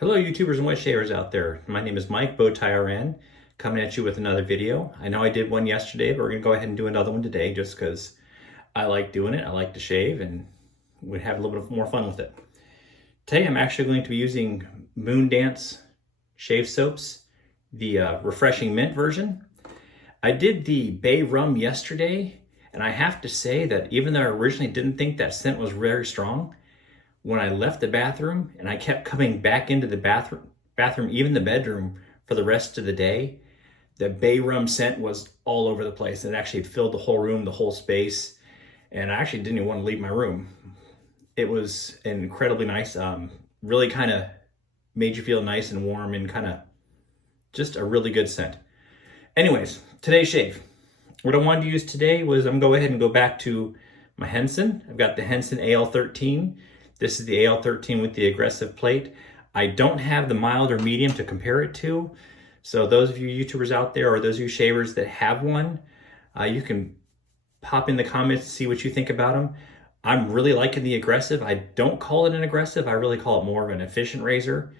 Hello YouTubers and wet shavers out there. My name is Mike, Bowtie RN, coming at you with another video. I know I did one yesterday, but we're gonna go ahead and do another one today just because I like doing it. I like to shave and we have a little bit more fun with it. Today I'm actually going to be using MoonDance shave soaps, the refreshing mint version. I did the bay rum yesterday, and I have to say that even though I originally didn't think that scent was very strong, when I left the bathroom and I kept coming back into the bathroom, even the bedroom for the rest of the day, the bay rum scent was all over the place. It actually filled the whole room, the whole space, and I actually didn't even want to leave my room. It was incredibly nice. Really kind of made you feel nice and warm and kind of just a really good scent. Anyways, today's shave. What I wanted to use today was I'm going to go ahead and go back to my Henson. I've got the Henson Al13. This is the Al13 with the aggressive plate. I don't have the mild or medium to compare it to. So those of you YouTubers out there or those of you shavers that have one, you can pop in the comments to see what you think about them. I'm really liking the aggressive. I don't call it an aggressive. I really call it more of an efficient razor.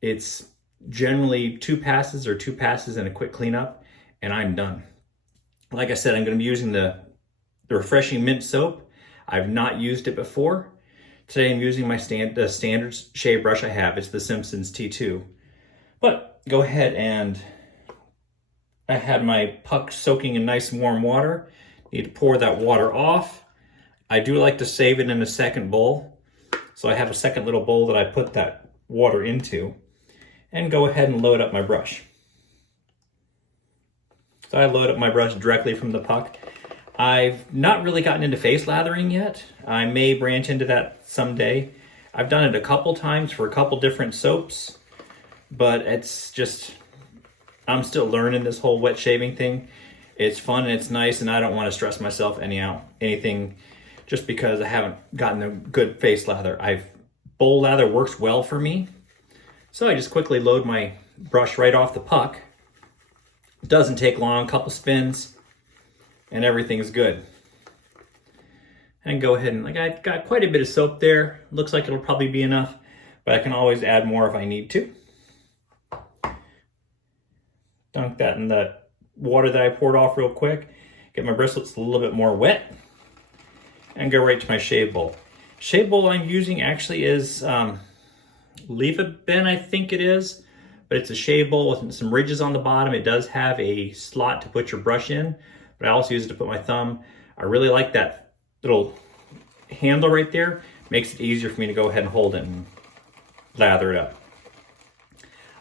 It's generally two passes and a quick cleanup, and I'm done. Like I said, I'm going to be using the refreshing mint soap. I've not used it before. Today I'm using my standard shave brush I have. It's the Simpson's T2. But go ahead, and I had my puck soaking in nice warm water. Need to pour that water off. I do like to save it in a second bowl. So I have a second little bowl that I put that water into. And go ahead and load up my brush. So I load up my brush directly from the puck. I've not really gotten into face lathering yet. I may branch into that someday. I've done it a couple times for a couple different soaps, but it's just, I'm still learning this whole wet shaving thing. It's fun and it's nice, and I don't want to stress myself anything just because I haven't gotten a good face lather. Bowl lather works well for me. So I just quickly load my brush right off the puck. It doesn't take long, a couple spins, and everything is good. And go ahead and, I got quite a bit of soap there. Looks like it'll probably be enough, but I can always add more if I need to. Dunk that in the water that I poured off real quick. Get my bristlets a little bit more wet. And go right to my shave bowl. Shave bowl I'm using actually is Leave-A-Ben, I think it is. But it's a shave bowl with some ridges on the bottom. It does have a slot to put your brush in, but I also use it to put my thumb. I really like that little handle right there. Makes it easier for me to go ahead and hold it and lather it up.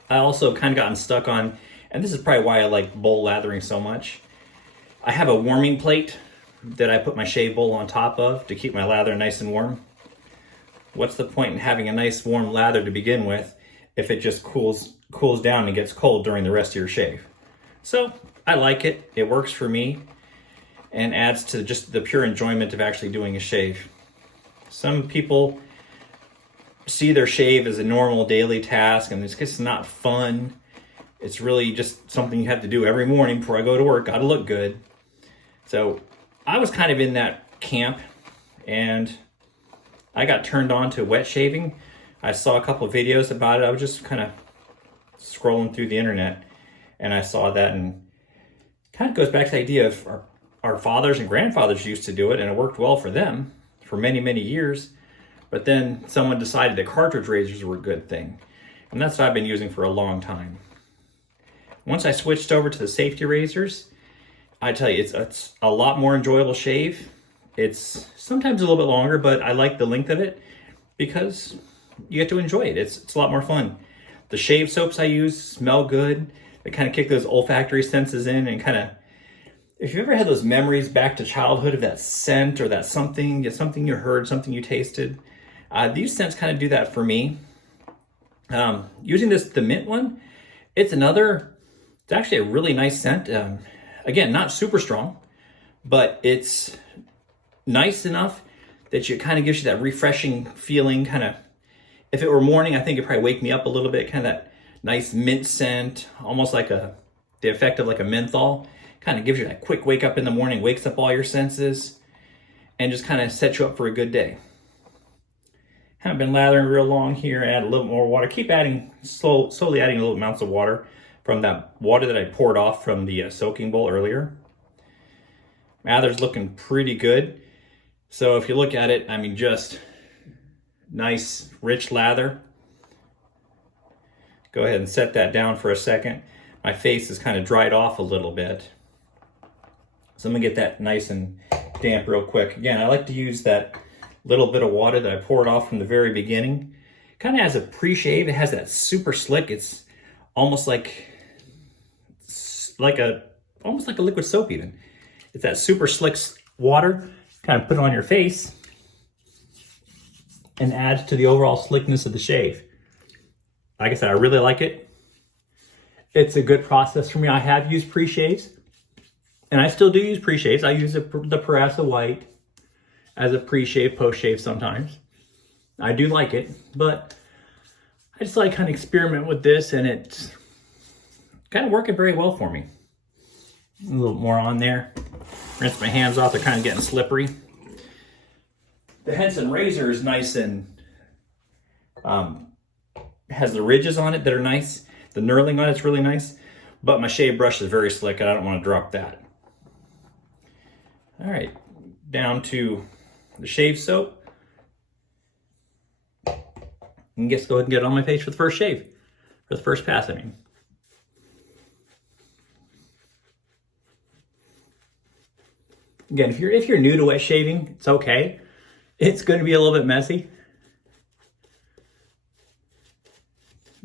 I also kind of gotten stuck on, and this is probably why I like bowl lathering so much. I have a warming plate that I put my shave bowl on top of to keep my lather nice and warm. What's the point in having a nice warm lather to begin with if it just cools down and gets cold during the rest of your shave? So I like it. It works for me and adds to just the pure enjoyment of actually doing a shave. Some people see their shave as a normal daily task, and it's just not fun. It's really just something you have to do every morning before I go to work. Gotta look good. So I was kind of in that camp, and I got turned on to wet shaving. I saw a couple of videos about it. I was just kind of scrolling through the internet, and I saw that, and kind of goes back to the idea of our fathers and grandfathers used to do it, and it worked well for them for many, many years. But then someone decided that cartridge razors were a good thing, and that's what I've been using for a long time. Once I switched over to the safety razors, I tell you, it's a lot more enjoyable shave. It's sometimes a little bit longer, but I like the length of it because you get to enjoy it. It's a lot more fun. The shave soaps I use smell good. They kind of kick those olfactory senses in, and kind of, if you've ever had those memories back to childhood of that scent or that something you heard, something you tasted, these scents kind of do that for me. Using the mint one, it's actually a really nice scent. Again, not super strong, but it's nice enough that it kind of gives you that refreshing feeling. Kind of, if it were morning, I think it'd probably wake me up a little bit. Kind of that nice mint scent, almost like the effect of like a menthol. Kind of gives you that quick wake up in the morning, wakes up all your senses, and just kind of sets you up for a good day. Haven't been lathering real long here. Add a little more water. Keep adding, slowly adding little amounts of water from that water that I poured off from the soaking bowl earlier. Lather's looking pretty good. So if you look at it, I mean, just nice, rich lather. Go ahead and set that down for a second. My face is kind of dried off a little bit. So I'm gonna get that nice and damp real quick. Again, I like to use that little bit of water that I poured off from the very beginning. Kind of has a pre-shave. It has that super slick. It's almost like almost like a liquid soap even. It's that super slick water. Kind of put it on your face and adds to the overall slickness of the shave. Like I said, I really like it. It's a good process for me. I have used pre-shaves, and I still do use pre-shaves. I use the Parasa White as a pre-shave, post-shave sometimes. I do like it, but I just like kind of experiment with this, and it's kind of working very well for me. A little more on there. Rinse my hands off, they're kind of getting slippery. The Henson razor is nice and has the ridges on it that are nice. The knurling on it's really nice, but my shave brush is very slick and I don't want to drop that. All right, down to the shave soap. And just go ahead and get it on my face for the first shave, for the first pass, I mean. Again, if you're new to wet shaving, it's okay. It's going to be a little bit messy.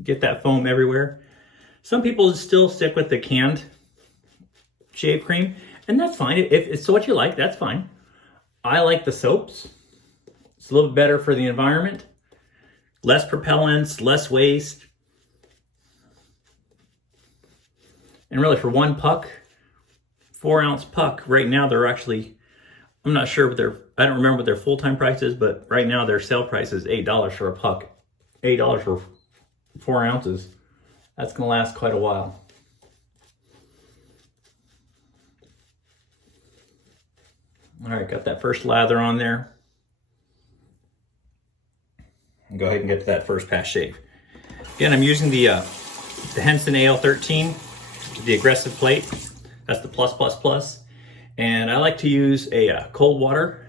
Get that foam everywhere. Some people still stick with the canned shave cream, and that's fine. If it's what you like, that's fine. I like the soaps. It's a little bit better for the environment. Less propellants, less waste. And really for one puck, 4-ounce puck, right now they're actually, I'm not sure what I don't remember what their full-time price is, but right now their sale price is $8 for a puck. $8 for 4 ounces. That's gonna last quite a while. All right, got that first lather on there. And go ahead and get to that first pass shave. Again, I'm using the Henson Al13, the aggressive plate. That's the plus. And I like to use a cold water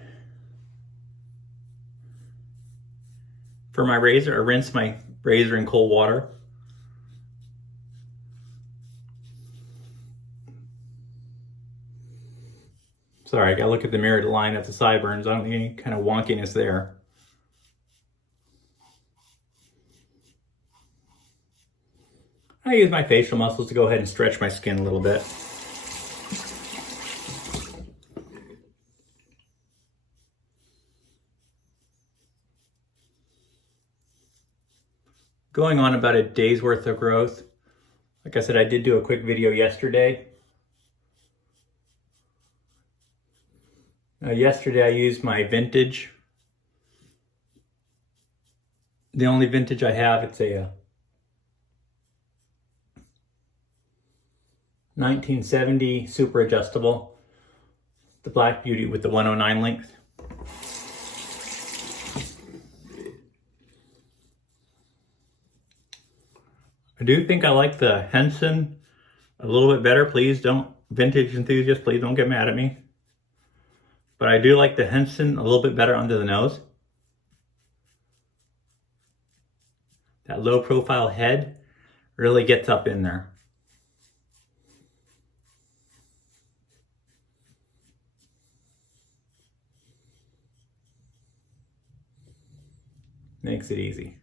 for my razor. I rinse my razor in cold water. Sorry, I gotta look at the mirror to line up the sideburns. I don't think any kind of wonkiness there. I use my facial muscles to go ahead and stretch my skin a little bit. Going on about a day's worth of growth. Like I said, I did do a quick video yesterday. Yesterday I used my vintage. The only vintage I have, it's a 1970 super adjustable. The Black Beauty with the 109 length. I do think I like the Henson a little bit better. Please don't, vintage enthusiasts, please don't get mad at me. But I do like the Henson a little bit better under the nose. That low profile head really gets up in there. Makes it easy.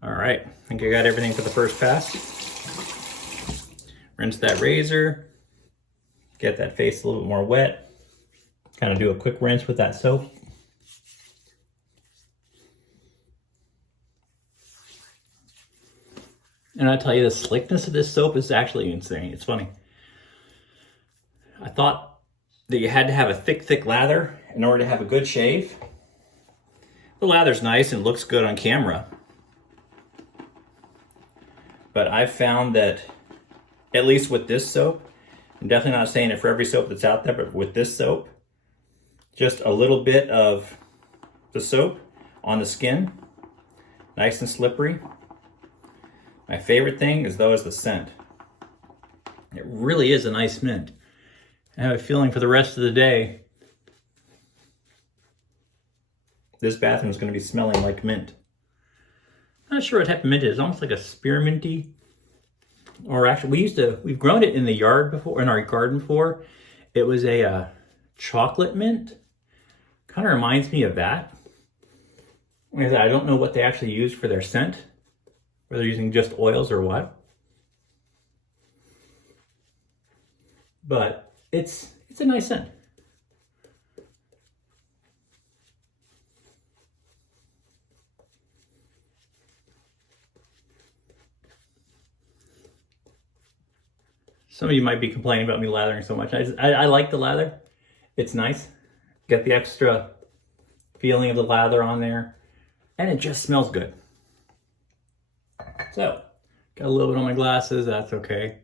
All right, I think I got everything for the first pass. Rinse that razor, get that face a little bit more wet. Kind of do a quick rinse with that soap. And I tell you, the slickness of this soap is actually insane. It's funny. I thought that you had to have a thick lather in order to have a good shave. The lather's nice and looks good on camera. But I've found that, at least with this soap, I'm definitely not saying it for every soap that's out there, but with this soap, just a little bit of the soap on the skin. Nice and slippery. My favorite thing is though is the scent. It really is a nice mint. I have a feeling for the rest of the day, this bathroom is going to be smelling like mint. I'm not sure what type of mint it is. Almost like a spearminty. Or actually, we've grown it in the yard before, in our garden before. It was a chocolate mint. Kind of reminds me of that. I don't know what they actually use for their scent. Whether they're using just oils or what. But it's a nice scent. Some of you might be complaining about me lathering so much. I like the lather. It's nice. Get the extra feeling of the lather on there. And it just smells good. So, got a little bit on my glasses. That's okay.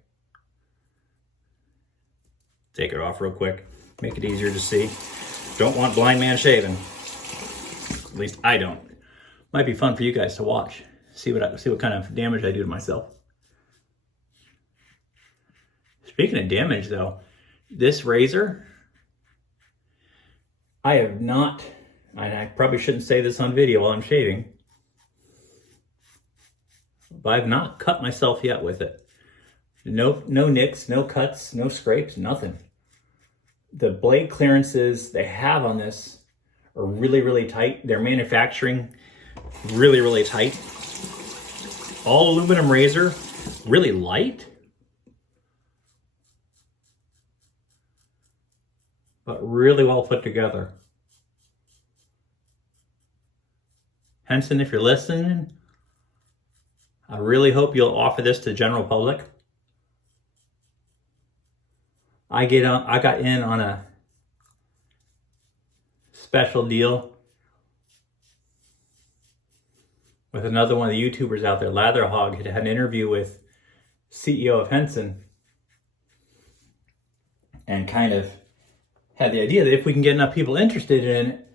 Take it off real quick. Make it easier to see. Don't want blind man shaving. At least I don't. Might be fun for you guys to watch. See what kind of damage I do to myself. Speaking of damage though, this razor, I have not, and I probably shouldn't say this on video while I'm shaving, but I've not cut myself yet with it. No nicks, no cuts, no scrapes, nothing. The blade clearances they have on this are really, really tight. They're manufacturing really, really tight. All aluminum razor, really light. But really well put together. Henson, if you're listening, I really hope you'll offer this to the general public. I got in on a special deal with another one of the YouTubers out there, Latherhog, had an interview with CEO of Henson and kind of had the idea that if we can get enough people interested in it,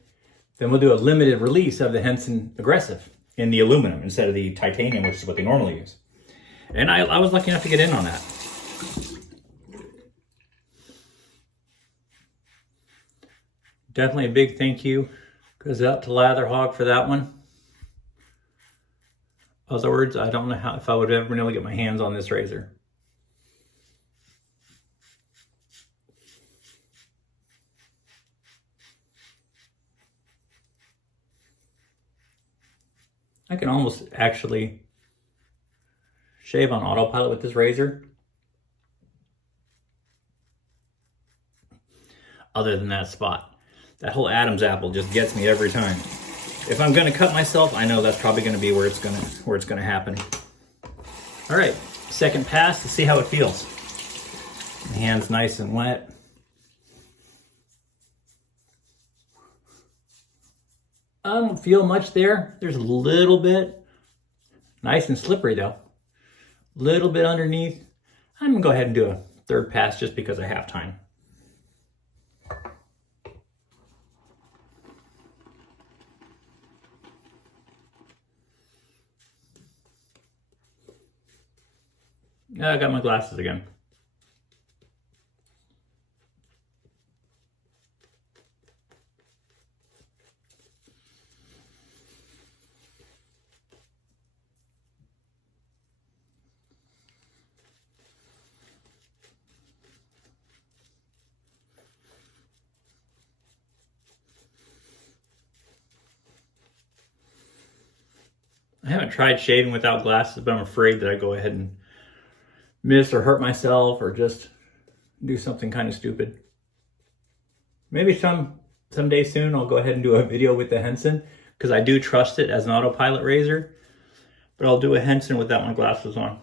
then we'll do a limited release of the Henson Aggressive in the aluminum instead of the titanium, which is what they normally use. And I was lucky enough to get in on that. Definitely a big thank you goes out to Latherhog for that one. Other words, I don't know if I would have ever been able to get my hands on this razor. I can almost actually shave on autopilot with this razor. Other than that spot. That whole Adam's apple just gets me every time. If I'm gonna cut myself, I know that's probably gonna be where it's gonna happen. All right, second pass to see how it feels. My hand's nice and wet. I don't feel much there. There's a little bit. Nice and slippery though. Little bit underneath. I'm gonna go ahead and do a third pass just because I have time. I got my glasses again. I haven't tried shaving without glasses, but I'm afraid that I go ahead and miss or hurt myself or just do something kind of stupid. Maybe someday soon I'll go ahead and do a video with the Henson because I do trust it as an autopilot razor, but I'll do a Henson without my glasses on.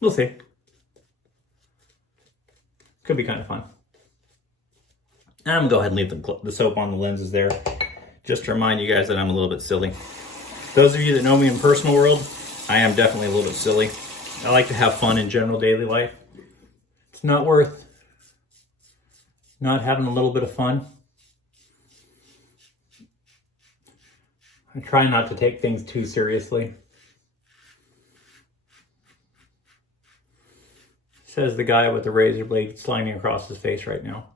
We'll see. Could be kind of fun. And I'm gonna go ahead and leave the soap on the lenses there just to remind you guys that I'm a little bit silly. Those of you that know me in personal world, I am definitely a little bit silly. I like to have fun in general daily life. It's not worth not having a little bit of fun. I try not to take things too seriously. Says the guy with the razor blade sliding across his face right now.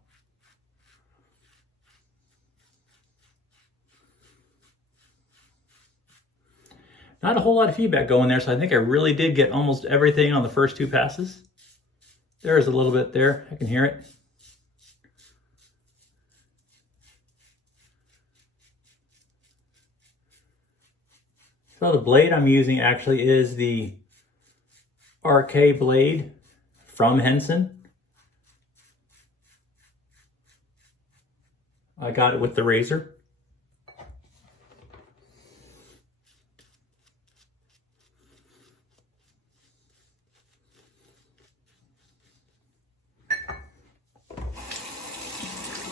Not a whole lot of feedback going there, so I think I really did get almost everything on the first 2 passes. There's a little bit there. I can hear it. So the blade I'm using actually is the RK blade from Henson. I got it with the razor.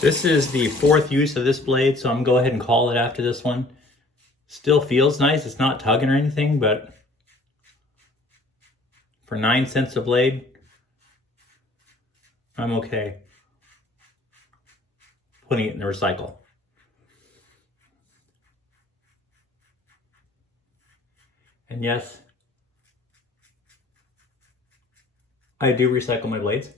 This is the 4th use of this blade, so I'm gonna go ahead and call it after this one. Still feels nice, it's not tugging or anything, but for 9 cents a blade, I'm okay putting it in the recycle. And yes, I do recycle my blades.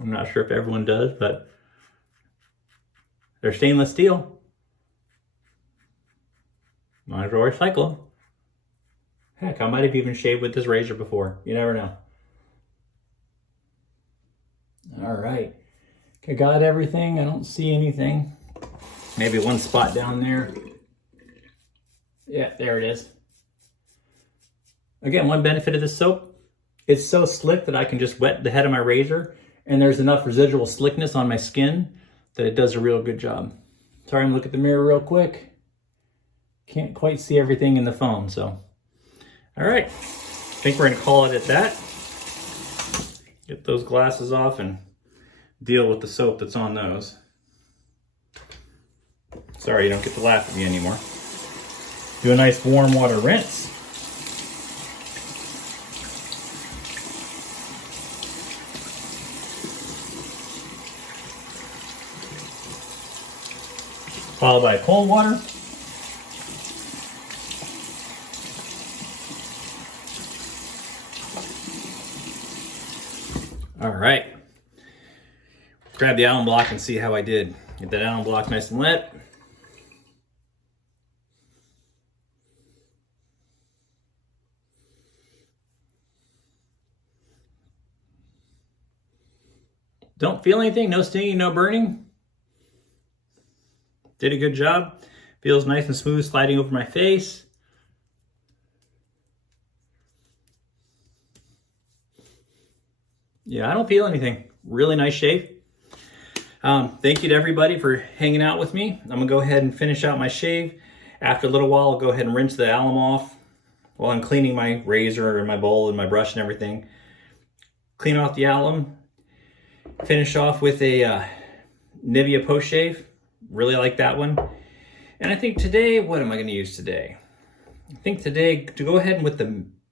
I'm not sure if everyone does, but they're stainless steel. Might as well recycle them. Heck, I might have even shaved with this razor before. You never know. All right. I got everything. I don't see anything. Maybe one spot down there. Yeah, there it is. Again, one benefit of this soap, it's so slick that I can just wet the head of my razor and there's enough residual slickness on my skin that it does a real good job. Sorry, I'm gonna look at the mirror real quick. Can't quite see everything in the phone, so. All right, I think we're gonna call it at that. Get those glasses off and deal with the soap that's on those. Sorry, you don't get to laugh at me anymore. Do a nice warm water rinse. Followed by cold water. All right. Grab the alum block and see how I did. Get that alum block nice and wet. Don't feel anything, no stinging, no burning. Did a good job. Feels nice and smooth sliding over my face. Yeah, I don't feel anything. Really nice shave. Thank you to everybody for hanging out with me. I'm gonna go ahead and finish out my shave. After a little while, I'll go ahead and rinse the alum off while I'm cleaning my razor and my bowl and my brush and everything. Clean off the alum. Finish off with a Nivea post shave. Really like that one. And I think today, what am I gonna use today? I think today, to go ahead and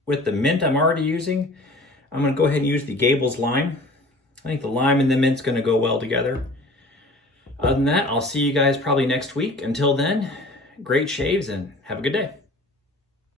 with the mint I'm already using, I'm gonna go ahead and use the Gabel's lime. I think the lime and the mint's gonna go well together. Other than that, I'll see you guys probably next week. Until then, great shaves and have a good day.